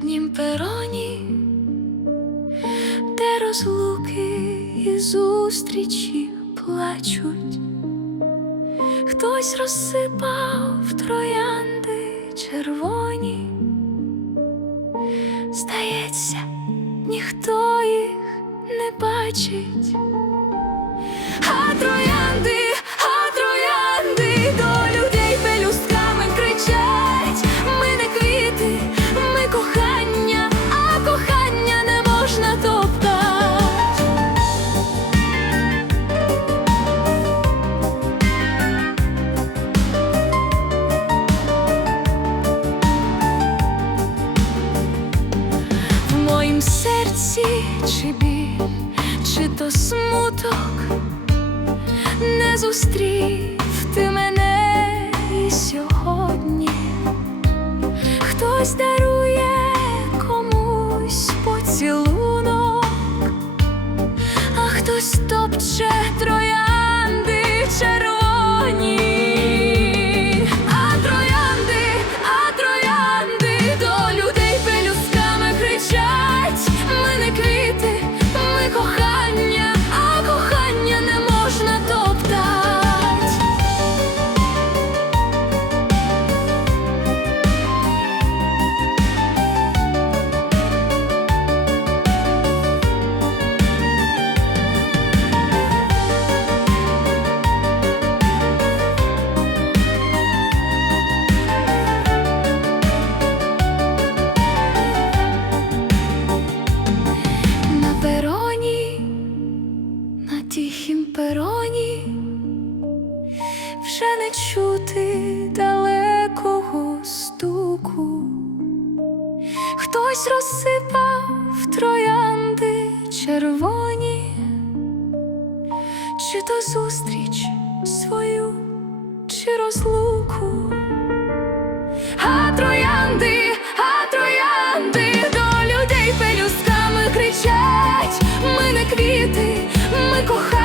однім пероні, де розлуки і зустрічі плачуть, хтось розсипав троянди червоні, здається, ніхто їх не бачить, а троянди чи то смуток, не зустрів ти мене не чути далекого стуку. Хтось розсипав троянди червоні, чи то зустріч свою, чи розлуку. А троянди, а троянди до людей пелюстками кричать. Ми не квіти, ми кохання.